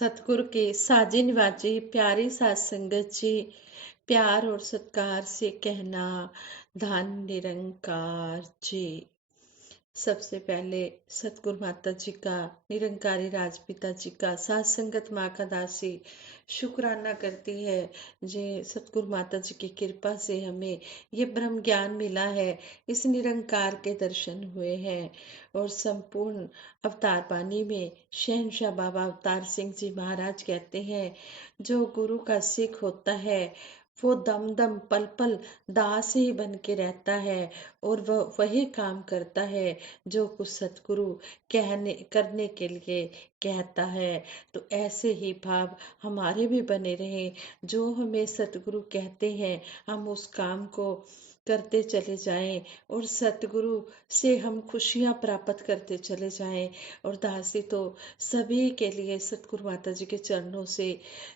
सतगुरु की साजिन वाजी प्यारी सात संगत जी, प्यार और सत्कार से कहना धन निरंकार जी। सबसे पहले सतगुरु माता जी का, निरंकारी राजपिता जी का, सात संगत माँ का दासी शुक्राना करती है। जे सतगुरु माता जी की कृपा से हमें ये ब्रह्म ज्ञान मिला है, इस निरंकार के दर्शन हुए हैं। और संपूर्ण अवतार बानी में शहनशाह बाबा अवतार सिंह जी महाराज कहते हैं, जो गुरु का सिख होता है वो दम दम पल पल दास ही बन के रहता है, और वह वही काम करता है जो कुछ सतगुरु कहने करने के लिए कहता है। तो ऐसे ही भाव हमारे भी बने रहे, जो हमें सतगुरु कहते हैं हम उस काम को करते चले जाएं, और सतगुरु से हम खुशियां प्राप्त करते चले जाएं। और दासी तो सभी के लिए सतगुरु माता जी के चरणों से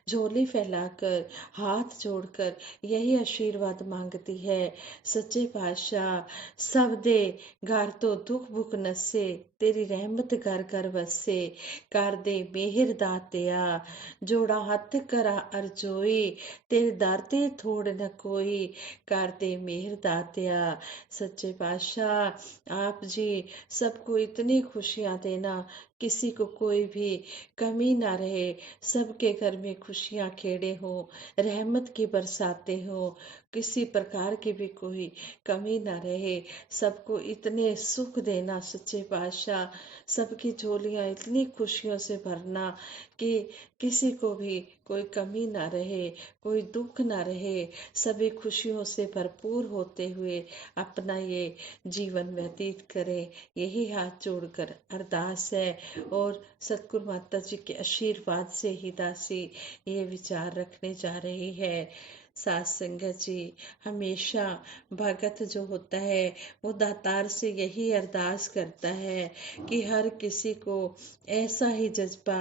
झोली फैलाकर, हाथ जोड़कर यही आशीर्वाद मांगती है। सच्चे पातशाह सब दे घर तो दुख भुख नसे, तेरी रहमत घर घर वसे, कर दे मेहर दातिया, जोड़ा हथ करा अर्जोई, तेरे दर ते थोड़ न कोई, कर दे मेहर दातिया। सच्चे पातशाह आप जी सबको इतनी खुशियां देना, किसी को कोई भी कमी ना रहे, सबके घर में खुशियां खेड़े हो, रहमत की बरसाते हो, किसी प्रकार की भी कोई कमी ना रहे। सबको इतने सुख देना सच्चे पातशाह, सबकी झोलियां इतनी खुशियों से भरना कि किसी को भी कोई कमी ना रहे, कोई दुख ना रहे, सभी खुशियों से भरपूर होते हुए अपना ये जीवन व्यतीत करें, यही हाथ जोड़कर अरदास है। और सतगुरु माता जी के आशीर्वाद से ही दासी ये विचार रखने जा रही है। सात संगत जी, हमेशा भगत जो होता है वो दातार से यही अरदास करता है कि हर किसी को ऐसा ही जज्बा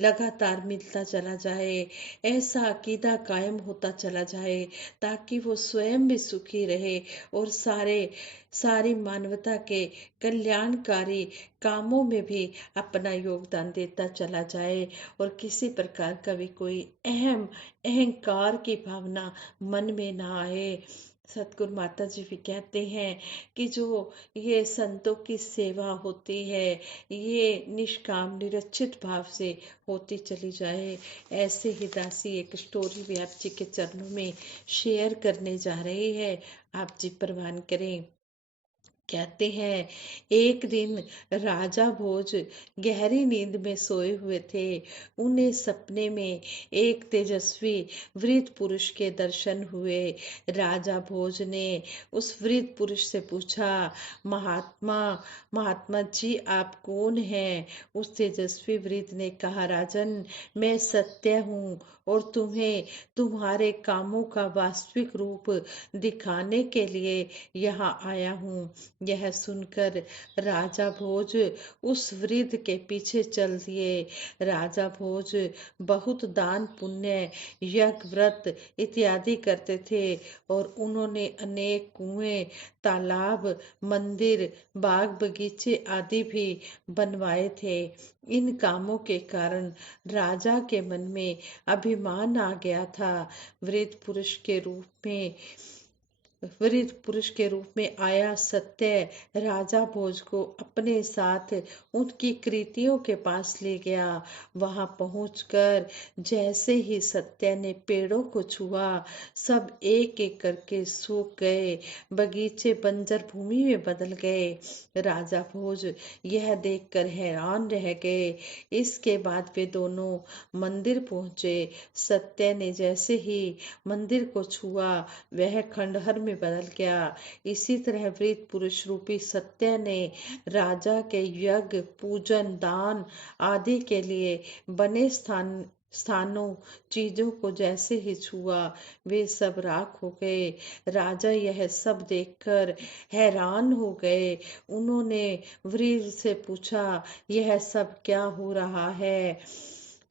लगातार मिलता चला जाए, ऐसा अकीदा कायम होता चला जाए, ताकि वो स्वयं भी सुखी रहे और सारी मानवता के कल्याणकारी कामों में भी अपना योगदान देता चला जाए, और किसी प्रकार का भी कोई अहंकार की भावना मन में ना आए। सतगुरु माता जी भी कहते हैं कि जो ये संतों की सेवा होती है, ये निष्काम निरचित भाव से होती चली जाए। ऐसे ही दासी एक स्टोरी भी आप जी के चरणों में शेयर करने जा रही है, आप जी प्रवान करें। कहते हैं, एक दिन राजा भोज गहरी नींद में सोए हुए थे। उन्हें सपने में एक तेजस्वी वृद्ध पुरुष के दर्शन हुए। राजा भोज ने उस वृद्ध पुरुष से पूछा, महात्मा महात्मा जी आप कौन हैं? उस तेजस्वी वृद्ध ने कहा, राजन मैं सत्य हूँ, और तुम्हें तुम्हारे कामों का वास्तविक रूप दिखाने के लिए यहाँ आया हूँ। यह सुनकर राजा भोज उस वृद्ध के पीछे चल दिए। राजा भोज बहुत दान पुण्य, यज्ञ व्रत इत्यादि करते थे, और उन्होंने अनेक कुएं, तालाब, मंदिर, बाग बगीचे आदि भी बनवाए थे। इन कामों के कारण राजा के मन में अभिमान आ गया था। वृद्ध पुरुष के रूप में वृद्ध पुरुष के रूप में आया सत्य राजा भोज को अपने साथ उनकी कृतियों के पास ले गया। वहां पहुंचकर जैसे ही सत्य ने पेड़ों को छुआ, सब एक एक करके सूख गए, बगीचे बंजर भूमि में बदल गए। राजा भोज यह देखकर हैरान रह गए। इसके बाद वे दोनों मंदिर पहुंचे। सत्य ने जैसे ही मंदिर को छुआ, वह खंडहर में बदल गया। इसी तरह वृद्ध पुरुष रूपी सत्य ने राजा के यज्ञ, पूजन, दान आदि के लिए बने स्थानों, चीजों को जैसे ही छुआ, वे सब राख हो गए। राजा यह सब देखकर हैरान हो गए। उन्होंने वृद्ध से पूछा, यह सब क्या हो रहा है?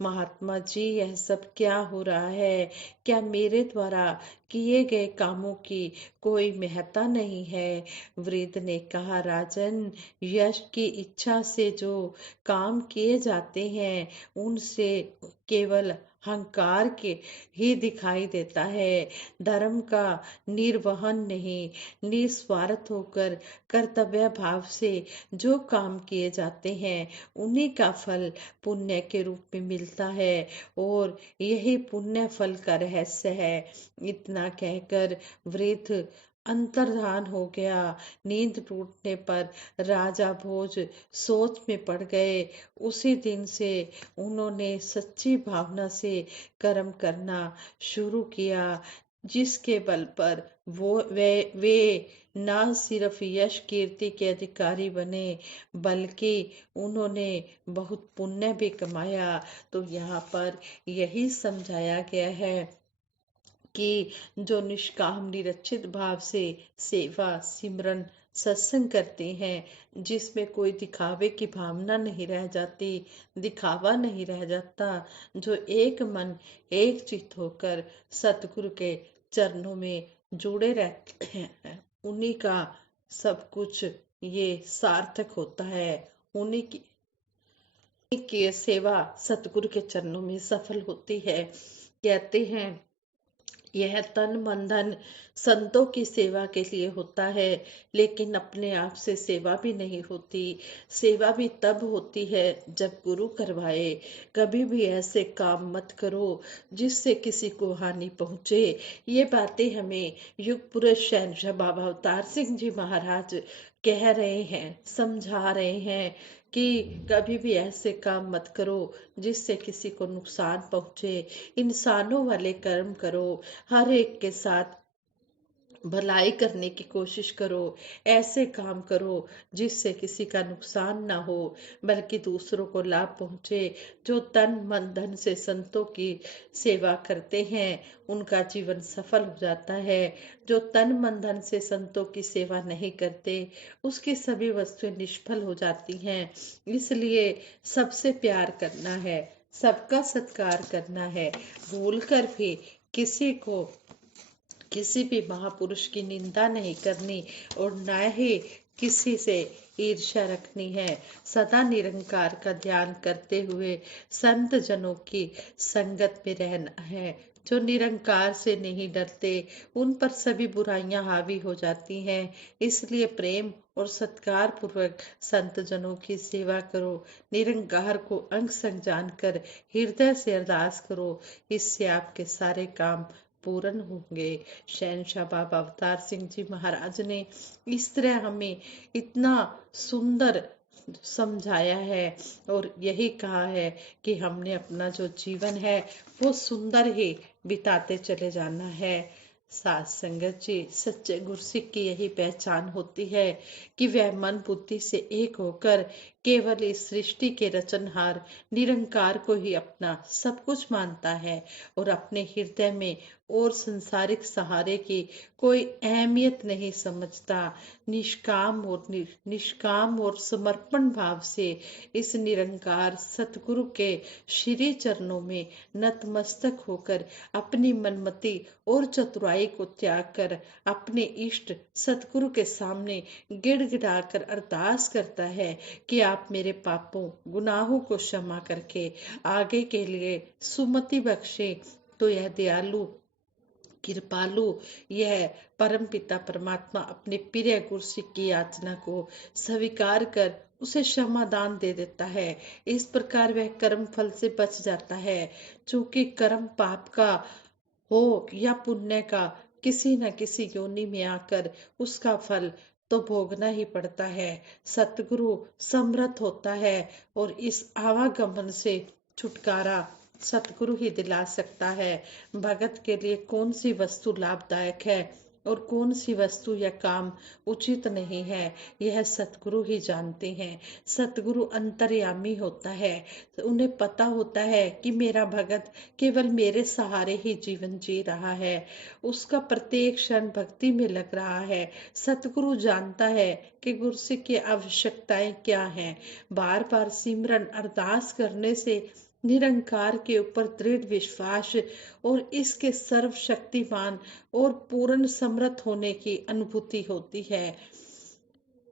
महात्मा जी यह सब क्या हो रहा है? क्या मेरे द्वारा किए गए कामों की कोई महत्ता नहीं है। वृद्ध ने कहा, राजन, यश की इच्छा से जो काम किए जाते हैं उनसे केवल अहंकार के ही दिखाई देता है। धर्म का निर्वहन नहीं, निस्वार्थ होकर कर्तव्य भाव से जो काम किए जाते हैं उन्हीं का फल पुण्य के रूप में मिलता है, और यही पुण्य फल का रहस्य है। इतना कहकर वृद्ध अंतर्धान हो गया। नींद टूटने पर राजा भोज सोच में पड़ गए। उसी दिन से उन्होंने सच्ची भावना से कर्म करना शुरू किया, जिसके बल पर वे न सिर्फ यश कीर्ति के अधिकारी बने, बल्कि उन्होंने बहुत पुण्य भी कमाया। तो यहाँ पर यही समझाया गया है कि जो निष्काम निरक्षित भाव से सेवा सिमरन सत्संग करते हैं, जिसमें कोई दिखावे की भावना नहीं रह जाती, दिखावा नहीं रह जाता, जो एक मन एक चित्त होकर सतगुरु के चरणों में जुड़े रहते हैं, उन्हीं का सब कुछ ये सार्थक होता है। उन्हीं की सेवा सतगुरु के चरणों में सफल होती है। कहते हैं, यह तन मन धन संतों की सेवा के लिए होता है, लेकिन अपने आप से सेवा भी नहीं होती। सेवा भी तब होती है जब गुरु करवाए। कभी भी ऐसे काम मत करो जिससे किसी को हानि पहुंचे। ये बातें हमें युग पुरुष शहंशाह बाबा अवतार सिंह जी महाराज कह रहे हैं, समझा रहे हैं कि कभी भी ऐसे काम मत करो जिससे किसी को नुकसान पहुंचे। इंसानों वाले कर्म करो, हर एक के साथ भलाई करने की कोशिश करो। ऐसे काम करो जिससे किसी का नुकसान ना हो, बल्कि दूसरों को लाभ पहुंचे। जो तन मन धन से संतों की सेवा करते हैं उनका जीवन सफल हो जाता है। जो तन मन धन से संतों की सेवा नहीं करते उसकी सभी वस्तुएं निष्फल हो जाती हैं। इसलिए सबसे प्यार करना है, सबका सत्कार करना है, भूलकर भी किसी भी महापुरुष की निंदा नहीं करनी, और न ही किसी से ईर्ष्या रखनी है। सदा निरंकार का ध्यान करते हुए संत जनों की संगत में रहना है। जो निरंकार से नहीं डरते उन पर सभी बुराइयां हावी हो जाती हैं। इसलिए प्रेम और सत्कार पूर्वक संत जनों की सेवा करो। निरंकार को अंग संग जानकर हृदय से अरदास करो, इससे आपके सारे काम पूर्ण होंगे। शहंशाह बाबा अवतार सिंह जी महाराज ने इस तरह हमें इतना सुंदर समझाया है, और यही कहा है कि हमने अपना जो जीवन है वो सुंदर ही बिताते चले जाना है। साथ संगत जी, सच्चे गुरसिख की यही पहचान होती है कि वह मन बुद्धि से एक होकर केवल इस सृष्टि के रचनहार निरंकार को ही अपना सब कुछ मानता है, और अपने हृदय में और संसारिक सहारे की कोई अहमियत नहीं समझता। निष्काम और समर्पण भाव से इस निरंकार सतगुरु के श्री चरणों में नतमस्तक होकर अपनी मनमति और चतुराई को त्याग कर अपने इष्ट सतगुरु के सामने गिड़गिड़ाकर अरदास करता है कि आप मेरे पापों गुनाहों को क्षमा करके आगे के लिए सुमति बख्शे। तो यह दयालु कृपालु, यह परम पिता परमात्मा अपने प्रिय गुरसिख की याचना को स्वीकार कर उसे क्षमादान दे देता है। इस प्रकार वह कर्म फल से बच जाता है। चूंकि कर्म पाप का हो या पुण्य का, किसी न किसी योनि में आकर उसका फल तो भोगना ही पड़ता है। सतगुरु समर्थ होता है, और इस आवागमन से छुटकारा सतगुरु ही दिला सकता है। भगत के लिए कौन सी वस्तु लाभदायक है और कौन सी वस्तु या काम उचित नहीं है, यह सतगुरु ही जानते हैं। सतगुरु अंतर्यामी होता है, उन्हें पता होता है कि मेरा भगत केवल मेरे सहारे ही जीवन जी रहा है, उसका प्रत्येक क्षण भक्ति में लग रहा है। सतगुरु जानता है कि गुरसिख की आवश्यकताएं क्या हैं। बार बार सिमरन अरदास करने से निरंकार के ऊपर दृढ़ विश्वास और इसके सर्वशक्तिमान और पूर्ण समर्थ होने की अनुभूति होती है।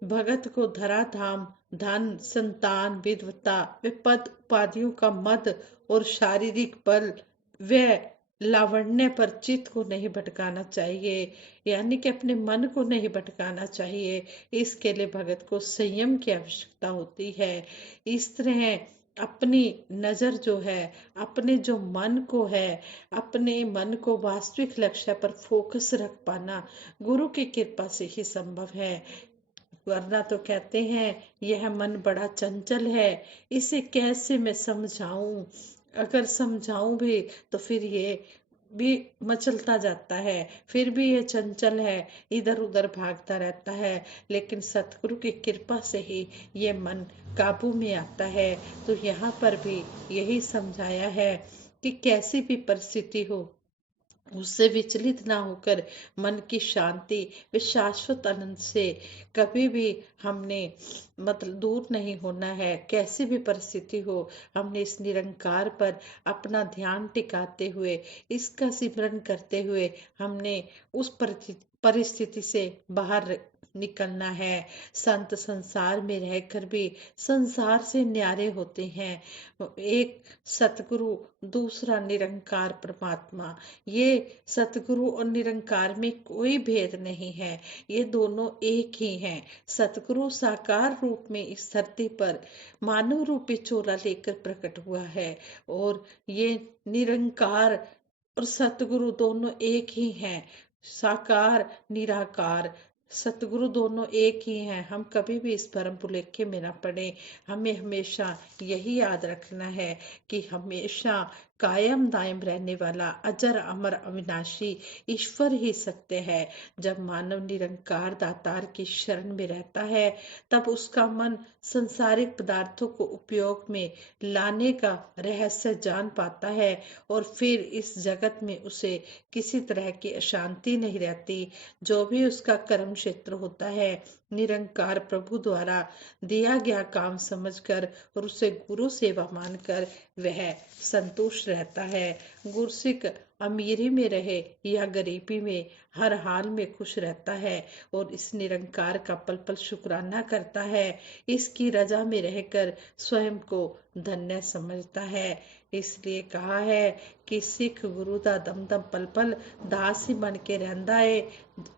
भगत को धराधाम, धन, संतान, विद्वता व पद उपाधियों का मद और शारीरिक बल व लावण्य पर चित्त को नहीं भटकाना चाहिए, यानी कि अपने मन को नहीं भटकाना चाहिए। इसके लिए भगत को संयम की आवश्यकता होती है। इस तरह अपनी नजर जो है, अपने जो मन को है, अपने मन को वास्तविक लक्ष्य पर फोकस रख पाना गुरु की कृपा से ही संभव है। वरना तो कहते हैं यह मन बड़ा चंचल है, इसे कैसे मैं समझाऊं, अगर समझाऊं भी तो फिर ये भी मचलता जाता है, फिर भी ये चंचल है, इधर उधर भागता रहता है। लेकिन सतगुरु की कृपा से ही ये मन काबू में आता है। तो यहाँ पर भी यही समझाया है कि कैसी भी परिस्थिति हो, उससे विचलित ना होकर मन की शांति व शाश्वत आनंद से कभी भी हमने मतलब दूर नहीं होना है। कैसी भी परिस्थिति हो, हमने इस निरंकार पर अपना ध्यान टिकाते हुए, इसका सिमरन करते हुए हमने उस परिस्थिति से बाहर निकलना है। संत संसार में रहकर भी संसार से न्यारे होते हैं। एक सतगुरु, दूसरा निरंकार परमात्मा। ये सतगुरु और निरंकार में कोई भेद नहीं है, ये दोनों एक ही हैं। सतगुरु साकार रूप में इस धरती पर मानव रूपी चोला लेकर प्रकट हुआ है, और ये निरंकार और सतगुरु दोनों एक ही हैं। साकार निराकार सतगुरु दोनों एक ही हैं। हम कभी भी इस भरम भुलेखे में ना पड़े। हमें हमेशा यही याद रखना है कि हमेशा कायम दायम रहने वाला अजर अमर अविनाशी ईश्वर ही सत्य है। जब मानव निरंकार दातार की शरण में रहता है, तब उसका मन संसारिक पदार्थों को उपयोग में लाने का रहस्य जान पाता है, और फिर इस जगत में उसे किसी तरह की अशांति नहीं रहती। जो भी उसका कर्म क्षेत्र होता है, निरंकार प्रभु द्वारा दिया गया काम समझकर और उसे गुरु सेवा मानकर वह संतुष्ट रहता है। गुरसिक अमीरी में रहे या गरीबी में, हर हाल में खुश रहता है और इस निरंकार का पल पल शुक्राना करता है। इसकी रजा में रहकर स्वयं को धन्य समझता है। इसलिए कहा है कि सिख गुरु दा दम दम पल पल दास ही बन के रहंदा है।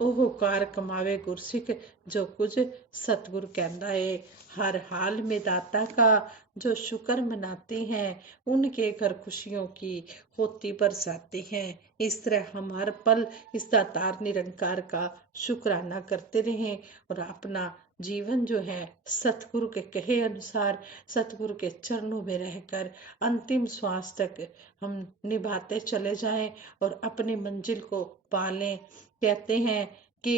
ਉਹ ਕਾਰ कमावे गुरसिख जो कुछ सतगुरु कहता है। हर हाल में दाता का जो शुक्र मनाते हैं, उनके घर खुशियों की होती बरसाते हैं। इस तरह हम हर पल इस दातार निरंकार का शुक्राना करते रहें और अपना जीवन जो है सतगुरु के कहे अनुसार, सतगुरु के चरणों में रहकर अंतिम श्वास तक हम निभाते चले जाएं और अपनी मंजिल को पा लें। कहते हैं कि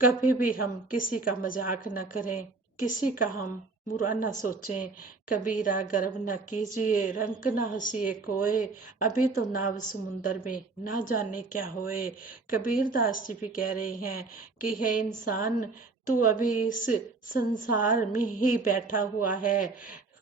कभी भी हम किसी का मजाक न करें, किसी का हम बुरा न सोचें। कबीरा गर्व न कीजिए, रंक न हंसिए कोय, अभी तो नाव समुंदर में ना जाने क्या होए। कबीर दास जी भी कह रहे हैं कि हे इंसान, तू अभी इस संसार में ही बैठा हुआ है।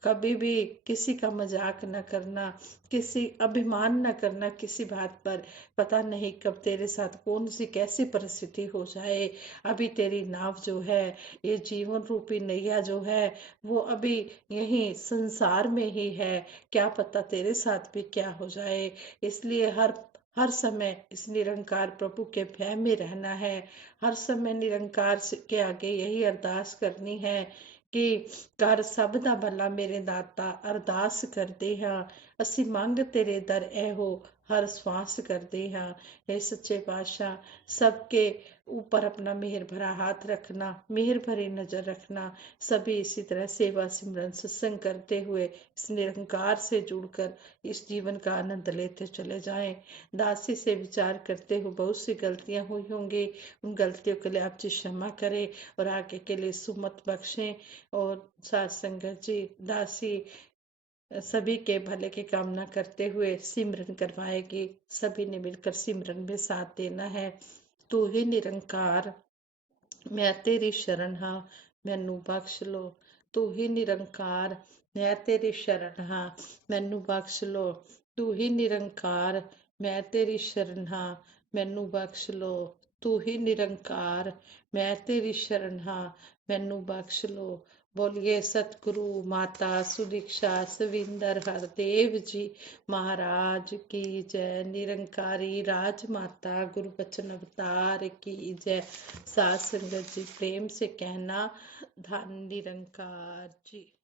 कभी भी किसी का मजाक न करना, किसी अभिमान न करना किसी बात पर। पता नहीं कब तेरे साथ कौन सी कैसी परिस्थिति हो जाए। अभी तेरी नाव जो है, ये जीवन रूपी नैया जो है, वो अभी यही संसार में ही है। क्या पता तेरे साथ भी क्या हो जाए। इसलिए हर समय इस निरंकार प्रभु के भय में रहना है। हर समय निरंकार के आगे यही अरदास करनी है कि कर सब दा भला मेरे दाता, अरदास करते हाँ ਅਸੀਂ ਮੰਗ तेरे दर ए हो, हर श्वास करते हाँ। हे सच्चे पातशाह, सबके ऊपर अपना मेहर भरा हाथ रखना, मेहर भरी नजर रखना। सभी इसी तरह सेवा सिमरन सत्संग करते हुए इस निरंकार से जुड़कर इस जीवन का आनंद लेते चले जाएं। दासी से विचार करते हुए बहुत सी गलतियां हुई होंगी, उन गलतियों के लिए आप जी क्षमा करें और आगे के लिए सुमत बख्शें। और साथ संगत जी, दासी सभी के भले की कामना करते हुए सिमरन करवाएगी। सभी ने मिलकर सिमरन में साथ देना है। तू ही निरंकार, मैं तेरी शरण हाँ, मैनू बख्श लो। तू ही निरंकार, मैं तेरी शरण हाँ, मैनू बख्श लो। तू ही निरंकार, मैं तेरी शरण हाँ, मैनू बख्श लो। तू ही निरंकार, मैं तेरी शरण हाँ, मैनू बख्श लो। बोलिए सतगुरु माता सुदीक्षा सविंदर हरदेव जी महाराज की जय। निरंकारी राज माता गुरु बचन अवतार की जय। सात संगत जी प्रेम से कहना धन निरंकार जी।